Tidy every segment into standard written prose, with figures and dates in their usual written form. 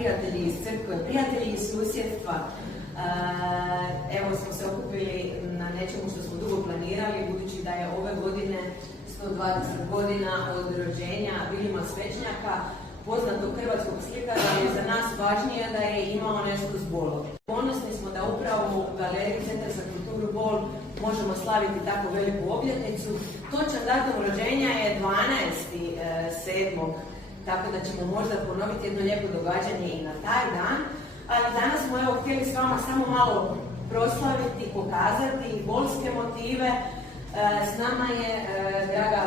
prijatelji iz crkve, prijatelji iz susjedstva. Evo smo se okupili na nečemu što smo dugo planirali, budući da je ove godine 120 godina od rođenja Vilima Svečnjaka, poznatog hrvatskog slikara, ali je za nas važnije da je imao nešto s Bolom. Ponosni smo da upravo u Galeriji Centra za kulturu Bol možemo slaviti tako veliku obljetnicu. Točan datum rođenja je 12.7. Tako da ćemo možda ponoviti jedno lijepo događanje i na taj dan. Ali danas smo htjeli s vama samo malo proslaviti, pokazati bolske motive. S nama je draga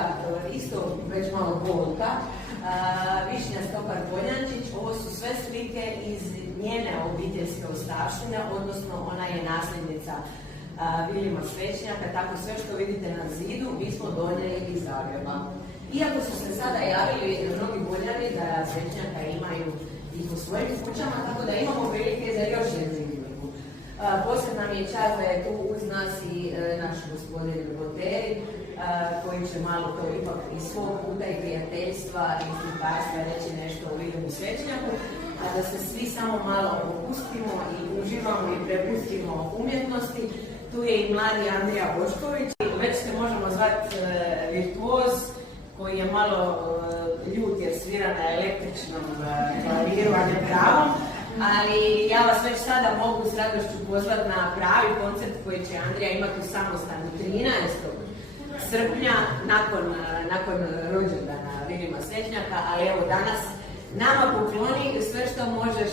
isto već malo Bolka, Višnja Stopar-Poljančić. Ovo su sve slike iz njene obiteljske ostavštine, odnosno ona je nasljednica Vilima Svečnjaka, tako sve što vidite na zidu mi smo donijeli iz Zagreba. Iako su se sada javili mnogi Boljani da Svečnjaka imaju ih u svojim kućama, tako da imamo prilike za još jednu izložbu. Posebna mi je čast da je tu uz nas i naš gospodin Boteri, koji će malo to ipak iz svog puta i prijateljstva i slikarstva reći nešto o Vilimu Svečnjaku, a da se svi samo malo opustimo i uživamo i prepustimo umjetnosti. Tu je i mladi Andrija Bošković, već se možemo zvati virtuoz, koji je malo ljut jer svira na električnom klaviru, a ne pravom, ali ja vas već sada mogu s radošću pozvati na pravi koncert koji će Andrija imati u Samostanu 13. srpnja nakon rođendana Vilima Svečnjaka, ali evo danas nama pokloni sve što možeš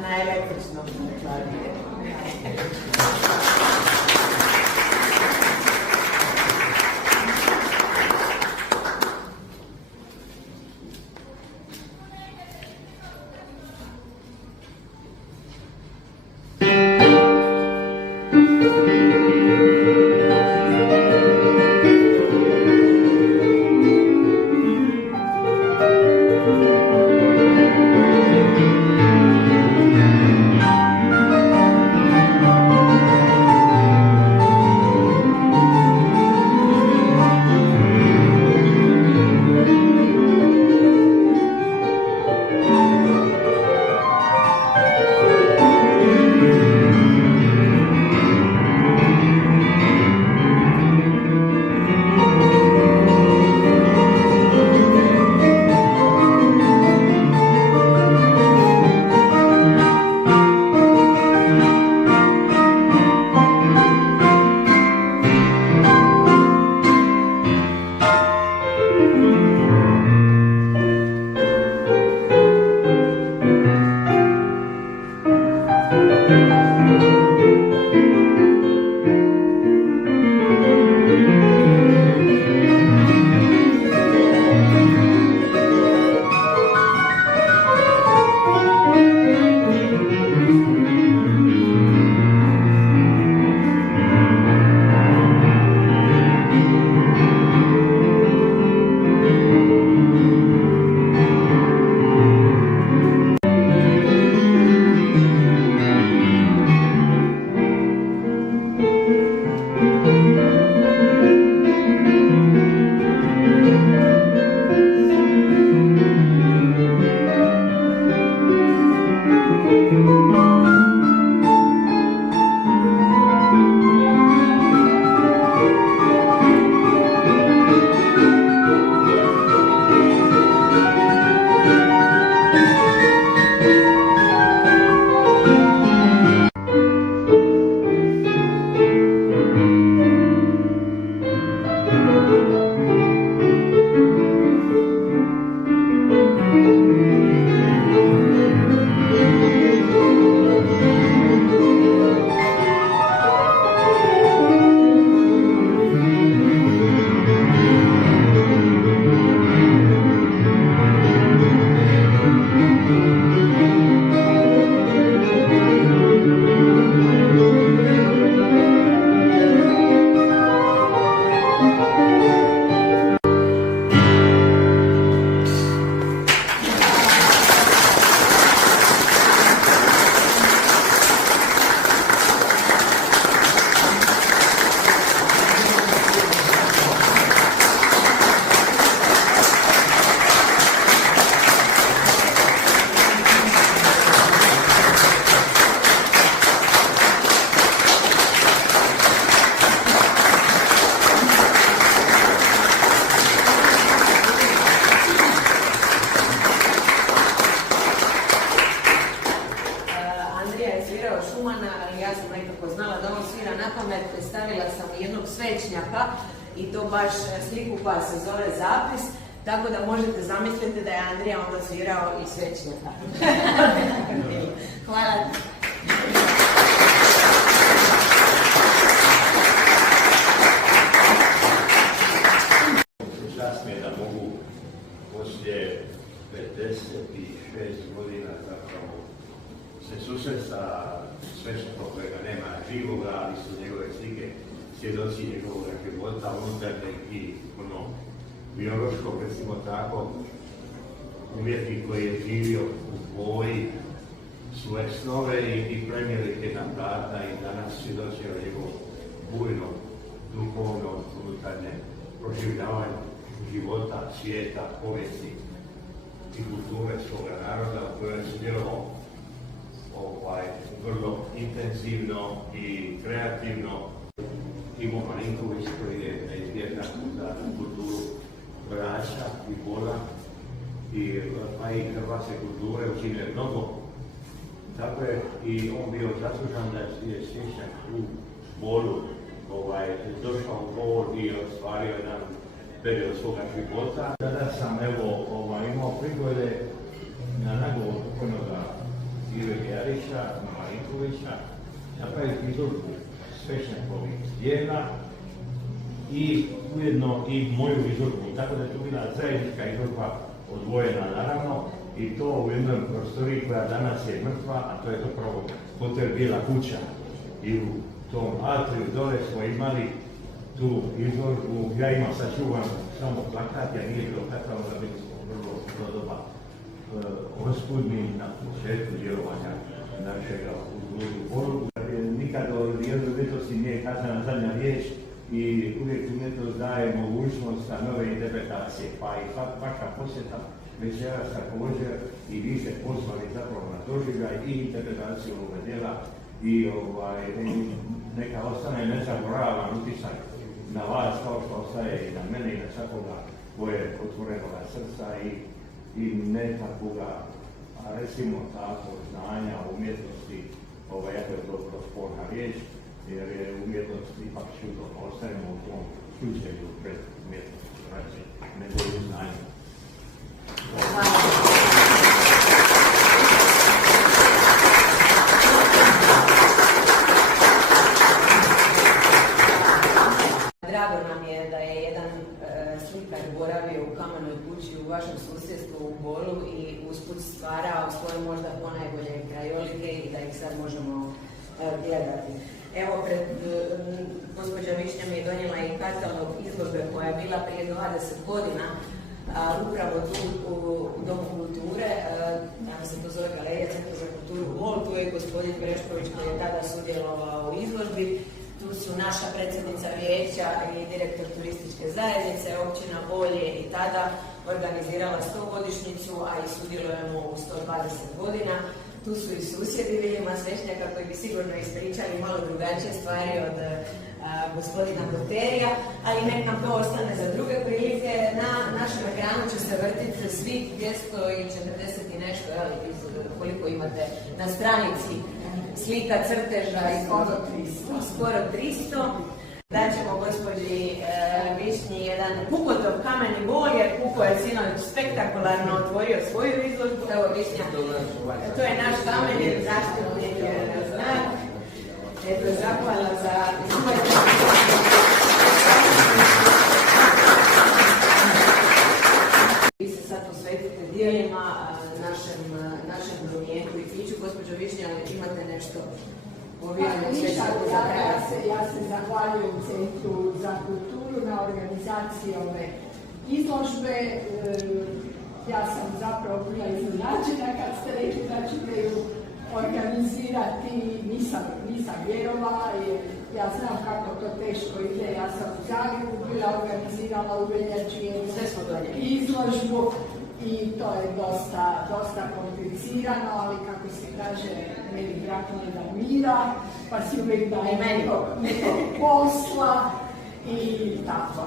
na električnom klaviru. šumana, ali ja sam nekako znala da on svira na pamet, stavila sam jednog svećnjaka i to baš sliku koja se zove Zapis, tako da možete zamisliti da je Andrija onda svirao i svećnjaka. Hvala. Čast mi je da mogu poslije 56 godina zapravo se susreti sa svećnikom kojega nema živoga, ali su njegove slike svjedoci njegovog života, unutarnjeg i biološkog, recimo tako, umjetnik koji je živio u boji svoje snove i premijelike nam data i danas svjedoči o njegovom bujnom, duhovnom, unutarnjem proživljavanju života, svijeta, povijesti i kulture svoga naroda u kojoj je sudjelovao vrlo intenzivno i kreativno. Imo Marinković koji je neizvjesna za kulturu braća i bola pa i hrvatske kulture učinile mnogo. Tako je i on bio zaslužan da je Sjećnjak u Bolu došao u Bol i ostvario jedan period svoga života. Tada sam imao prigode na nagovor pokojnoga Ive Jarića, Marinkovića, napraviti izložbu Svećnjakovih djela i ujedno i moju izložbu. Tako da je to bila zajednička izložba, odvojena naravno, i to u jednoj prostoriji koja danas je mrtva, a to je zapravo hotel Bijela kuća. I u tom atriju dole smo imali tu izložbu. Ja imam sačuvan samo plakat, ja nije bilo takavo da bili smo vrlo doba oskudni na početku djelovanja našega u Bolu. Nikad o jednoj umjetnosti nije kazana zadnja riječ i uvijek umjetnost daje mogućnost za nove interpretacije, pa i vaša posjeta večeras također i vi ste pozvali zapravo na doživljaj i interpretaciju ovoga djela i neka ostane nezaboravan utisak na vas kao što ostaje i na mene i na svakoga koje otvorenoga srca i nekakvoga, recimo tako, znanja o umjetnosti, jako je dobro sporna riječ, jer je umjetnost ipak čudom, ostajemo u tom slučaju pred umjetnosti, znači nego i znanje. Drago nam je da je jedan slikar boravio u Kamenoj kući u vašem susjedstvu u Bolu i usput stvarao svoje možda ponajbolje krajolike i da ih sad možemo gledati. Evo, gospođa Višnja mi je donijela i katalog izložbe koja je bila prije 20 godina upravo tu u Domu kulture, danas se to zove Galerija Centra za kulturu Bol, tu je gospodin Brešković koji je tada sudjelovao u izložbi, tu su naša predsjednica vijeća i direktor turističke zajednice, općina Bol je i tada organizirala 100-godišnjicu, a i sudjelujemo u 120 godina. Tu su i susjedi Viljema Svećnjaka koji bi sigurno ispričali malo drugačije stvari od gospodina Boterija, ali nek nam to ostane za druge prilike. Na našem ekranu će se vrtiti svih 240 i nešto, koliko imate na stranici slika, crteža i skoro 300. Daćemo gospođi Višnji jedan Kukotov kameni bol, jer Kuko je sinoć spektakularno otvorio svoju izložbu. Evo Višnja, to je naš kameni zaštitnik znak. Eto, zahvala za vi se sad posvetite dijelima našem domijeku i piću. Gospođo Višnja, imate nešto? Ja se zahvaljujem Centru za kulturu na organizaciji ove izložbe. Ja sam zapravo bila iznenađena kad ste rekli da ćete ju organizirati. Nisam vjerovala jer ja znam kako to teško ide. Ja sam u Zagrebu bila organizirala u veljači izložbu i to je dosta komplicirano, ali kako se kaže, meni brak ne da mira, pa si uvijek daje nekog posla i tako.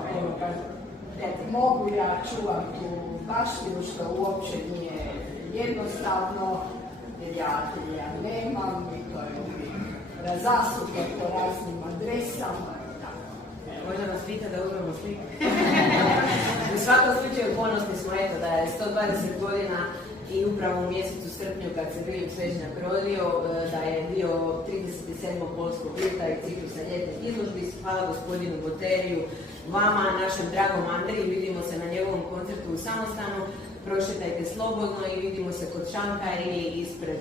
Mogu ja čuvam tu baštinu, što uopće nije jednostavno, jer ja nemam i to je uvijek zasluge po raznim adresama i tako. Možda nas pita da uzmemo sliku. U svakom slučaju ponosni smo eto da je 120 godina i upravo u mjesecu srpnju kad se Biljub Svežnjak rodio, da je bio 37. polskog ljeta i ciklusa ljetnih izložbi. Hvala gospodinu Boteriju, vama, našem dragom Andriji, vidimo se na njegovom koncertu u Samostanu, prošetajte slobodno i vidimo se kod šanka ili ispred.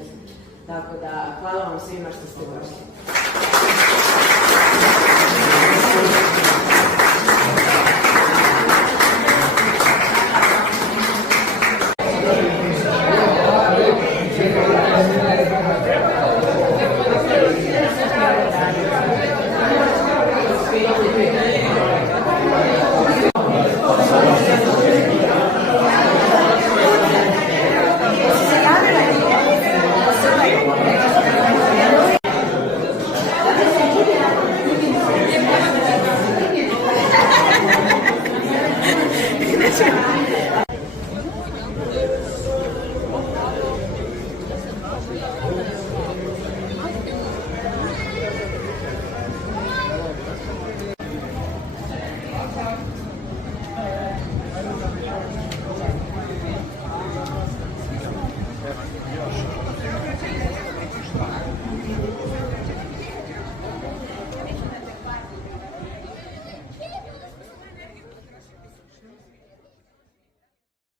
Tako da, hvala vam svima što ste došli.